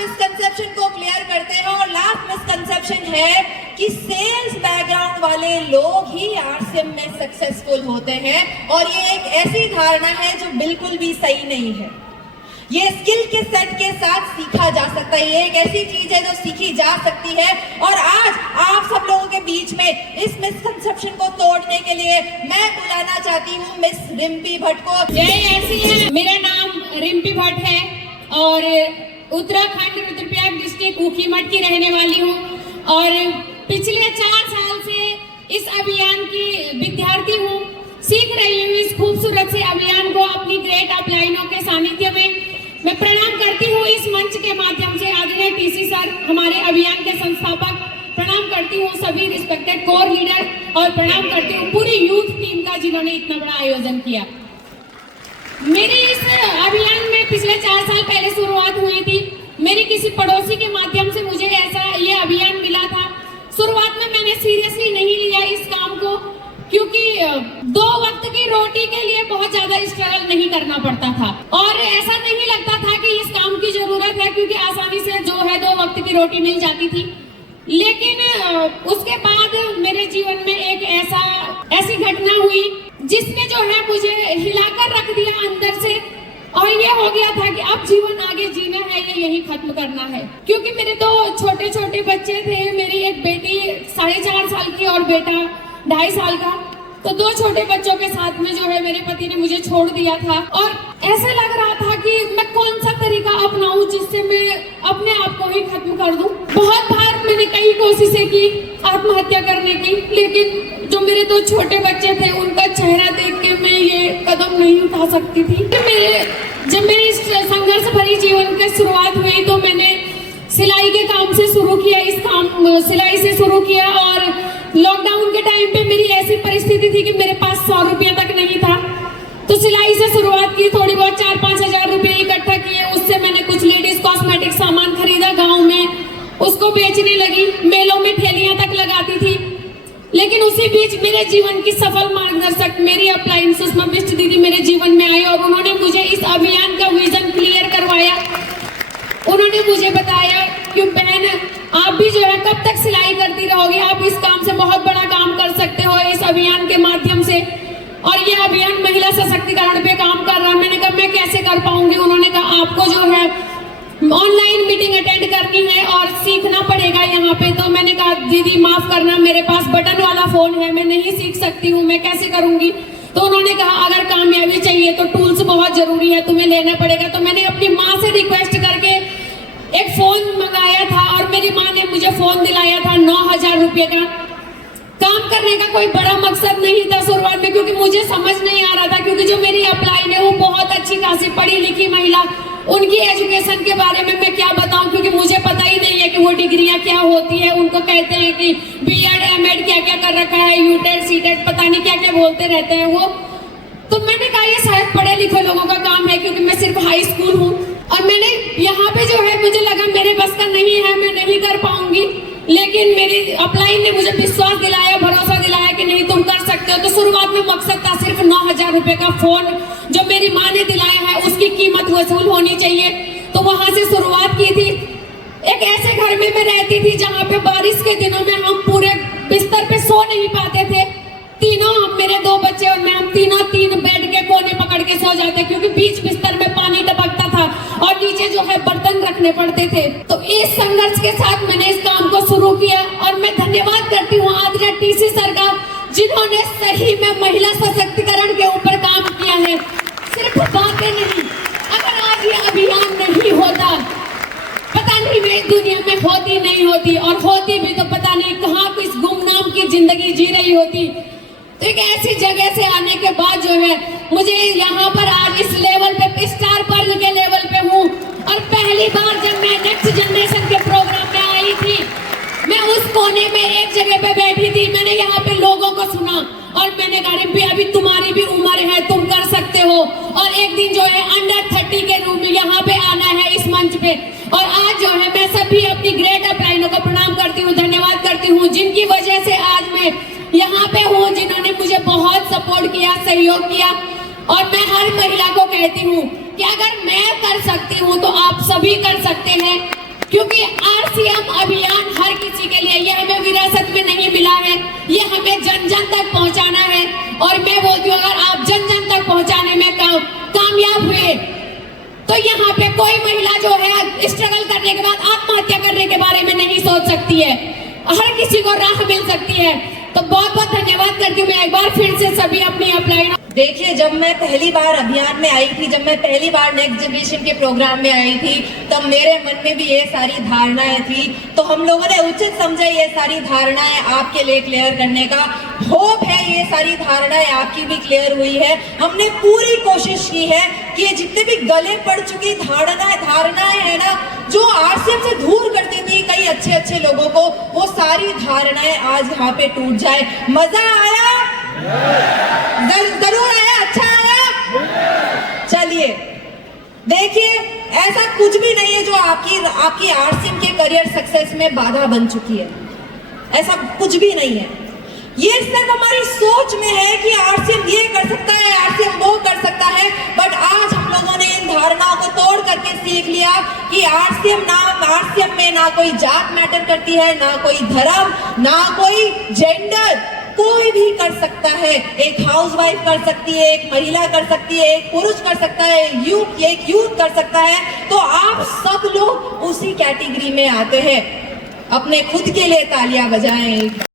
Misconception को clear करते हैं और लास्ट मिसकंसेप्शन है कि सेल्स बैकग्राउंड वाले लोग ही आरसीएम में सक्सेसफुल होते हैं और ये एक ऐसी धारणा है जो बिल्कुल भी सही नहीं है। ये स्किल के सेट के साथ सीखा जा सकता है, ये एक ऐसी चीज है जो सीखी जा सकती है। और आज आप सब लोगों के बीच में इस मिसकंसेप्शन को तोड़ने के लिए मैं बुलाना चाहती हूँ मिस रिम्पी भट्ट को। जय ऐसी है, मेरा नाम रिम्पी भट्ट है और उत्तराखंड रुद्रप्रयाग डिस्ट्रिक्ट ऊखीमठ की रहने वाली हूँ और पिछले 4 साल से इस अभियान की विद्यार्थी हूँ। सीख रही हूँ इस खूबसूरत से अभियान को अपनी ग्रेट अपलाइनों के सानिध्य में। मैं प्रणाम करती हूँ इस मंच के माध्यम से आदरणीय टीसी सर, हमारे अभियान के संस्थापक, प्रणाम करती हूँ सभी रिस्पेक्टेड कोर लीडर और प्रणाम करती हूँ पूरी यूथ टीम का जिन्होंने इतना बड़ा आयोजन किया। मेरी इस अभियान में पिछले 4 साल पहले शुरुआत हुई थी। मेरी किसी पड़ोसी के माध्यम से मुझे ये अभियान मिला था। शुरुआत में मैंने सीरियसली नहीं लिया इस काम को, क्योंकि 2 वक्त की रोटी के लिए बहुत ज्यादा स्ट्रगल नहीं करना पड़ता था और ऐसा नहीं लगता था कि इस काम की जरूरत है, क्योंकि आसानी से जो है 2 वक्त की रोटी मिल जाती थी। लेकिन उसके बाद मेरे जीवन में एक ऐसी घटना हुई जिसने जो है मुझे हिलाकर रख दिया अंदर से, और ये हो गया था कि अब जीवन आगे जीना है, ये यही खत्म करना है। क्योंकि मेरे 2 छोटे छोटे बच्चे थे, मेरी एक बेटी 4.5 साल की और बेटा 2.5 साल का। तो 2 छोटे बच्चों के साथ में जो है मेरे पति ने मुझे छोड़ दिया था और ऐसा लग रहा था कि मैं कौन सा तरीका अपनाऊं जिससे मैं अपने आप को ही खत्म कर दूं। बहुत बार मैंने कई कोशिशें की आत्महत्या करने की, लेकिन जो मेरे 2 छोटे बच्चे थे उनका चेहरा देख के मैं ये कदम नहीं उठा सकती थी। जब मेरी इस संघर्ष भरी जीवन की शुरुआत हुई तो मैंने सिलाई के काम से शुरू किया, सिलाई से शुरू किया। और लॉकडाउन के टाइम पे मेरी ऐसी परिस्थिति थी कि मेरे पास 100 रुपया तक नहीं था, तो सिलाई से शुरुआत की। थोड़ी बहुत 4-5 हजार रुपए इकट्ठा किए, उससे मैंने कुछ लेडीज कॉस्मेटिक सामान खरीदा गाँव में, उसको बेचने लगी, मेलों में ठेलियां तक लगाती थी। लेकिन उसी बीच मेरे जीवन की सफल मार्गदर्शक मेरी अपलाइन सुषमा बिष्ट दीदी मेरे जीवन में आई और उन्होंने मुझे इस अभियान का विजन क्लियर करवाया। उन्होंने मुझे बताया कि बहन, आप भी जो है कब तक सिलाई करती रहोगी, आप इस काम से बहुत बड़ा काम कर सकते हो इस अभियान के माध्यम से। और ये अभियान महिला सशक्तिकरण पे काम कर रहा है। मैंने कहा मैं कैसे कर पाऊंगी। उन्होंने कहा आपको जो है ऑनलाइन मीटिंग अटेंड करनी है और सीखना पड़ेगा यहाँ पे। तो मैंने कहा दीदी माफ करना, मेरे पास बटन वाला फोन है, मैं नहीं सीख सकती हूँ, मैं कैसे करूंगी। तो उन्होंने कहा अगर कामयाबी चाहिए तो टूल्स बहुत जरूरी है, तुम्हें लेना पड़ेगा। तो मैंने अपनी माँ से रिक्वेस्ट करके एक फोन मंगाया था और मेरी माँ ने मुझे फोन दिलाया था 9,000 रुपये का। काम करने का कोई बड़ा मकसद नहीं था शुरुआत में, क्योंकि मुझे समझ नहीं आ रहा था, क्योंकि जो मेरी अपलाइन है वो बहुत अच्छी खासी पढ़ी लिखी महिला, उनकी एजुकेशन के बारे में मैं क्या बताऊं, क्योंकि मुझे पता ही नहीं है कि वो डिग्रियां क्या होती है। उनको कहते हैं कि बीएड एमएड क्या क्या कर रखा है, यूटेड सीटेड पता नहीं क्या क्या बोलते रहते हैं वो। तो मैंने कहा ये शायद पढ़े लिखे लोगों का काम है, क्योंकि मैं सिर्फ हाई स्कूल हूँ। और मैंने यहाँ पे जो है मुझे लगा मेरे बस का नहीं है, मैं नहीं कर पाऊंगी। लेकिन मेरी अपलाइन ने मुझे विश्वास दिलाया, भरोसा दिलाया कि नहीं तुम कर सकते हो। तो शुरुआत में मकसद था सिर्फ 9,000 रुपए का फोन जो मेरी माँ ने दिलाया है उसकी कीमत वसूल होनी चाहिए। तो वहां से शुरुआत की थी। एक ऐसे घर में मैं रहती थी जहाँ पे बारिश के दिनों में हम पूरे बिस्तर पे सो नहीं पाते थे। तीनों, हम मेरे 2 बच्चे और मैं, हम तीनों 3 बेड के कोने पकड़ के सो जाते, क्योंकि बीच बिस्तर में पानी टपकता था और नीचे जो है बर्तन रखने पड़ते थे। तो इस संघर्ष के साथ मैंने इस काम को शुरू किया और मैं धन्यवाद करती हूँ आदरणीय टीसी सर का, जिन्होंने सही में महिला सशक्तिकरण के ऊपर काम किया है, सिर्फ बातें नहीं। अगर आज ये अभियान नहीं होता, पता नहीं मैं दुनिया में होती नहीं होती, और होती भी तो पता नहीं कहाँ किस गुमनाम की जिंदगी जी रही होती। तो एक ऐसी जगह से आने के बाद जो है मुझे यहाँ पर आज इस लेवल पे, स्टार पर्ल के लेवल पे हूँ। और पहली बार जब मैं नेक्स्ट जनरेशन के प्रोग्राम में आई थी, मैं उस कोने में एक जगह पे बैठी थी, मैंने यहाँ पे लोगों को सुना और मैंने कहा रिम्पी अभी तुम्हारी भी उम्र है, तुम कर सकते हो। और एक दिन जो है अंडर 30 के रूप में यहाँ पे आना है इस मंच पे। और आज जो है मैं सभी अपनी ग्रेट अपलाइनों को प्रणाम करती हूँ, धन्यवाद करती हूँ, जिनकी वजह से आज मैं यहाँ पे हूँ, जिन्होंने मुझे बहुत सपोर्ट किया, सहयोग किया। और मैं हर महिला को कहती हूँ कि अगर मैं कर सकती हूँ तो आप सभी कर सकते हैं। क्योंकि आरसीएम अभियान हर किसी के लिए, ये हमें विरासत में नहीं मिला है, ये हमें जन जन तक पहुंचाना है। और मैं बोलती हूँ अगर आप जन जन तक पहुंचाने में कामयाब हुए तो यहाँ पे कोई महिला जो है स्ट्रगल करने के बाद आत्महत्या करने के बारे में नहीं सोच सकती है, हर किसी को राह मिल सकती है। तो बहुत बहुत धन्यवाद करती हूँ मैं एक बार फिर से सभी अपनी अपलाइन। देखिए, जब मैं पहली बार अभियान में आई थी, जब मैं पहली बार नेक्स्ट जनरेशन के प्रोग्राम में आई थी, तब मेरे मन में भी ये सारी धारणाएं थी। तो हम लोगों ने उचित समझा ये सारी धारणाएं आपके लिए क्लियर करने का। होप है ये सारी धारणाएं आपकी भी क्लियर हुई है। हमने पूरी कोशिश की है कि ये जितने भी गले पड़ चुकी धारणाएं है ना, जो आरसीएम से दूर करती थी कई अच्छे अच्छे लोगों को, वो सारी धारणाएं आज यहाँ पे टूट जाए। मजा आया? जरूर आया? अच्छा आया? चलिए, देखिए, ऐसा कुछ भी नहीं है जो आपकी आरसीएम के करियर सक्सेस में बाधा बन चुकी है, ऐसा कुछ भी नहीं है। ये सिर्फ हमारी सोच में है कि आरसीएम ये कर सकता है, आरसीएम वो कर सकता है। बट आज हम लोगों ने इन धारणाओं को तोड़ करके सीख लिया कि आरसीएम में ना कोई जात मैटर करती है, ना कोई धर्म, ना कोई जेंडर, कोई भी कर सकता है। एक हाउसवाइफ कर सकती है, एक महिला कर सकती है, एक पुरुष कर सकता है, एक यूथ कर सकता है। तो आप सब लोग उसी कैटेगरी में आते हैं। अपने खुद के लिए तालियां बजाएं।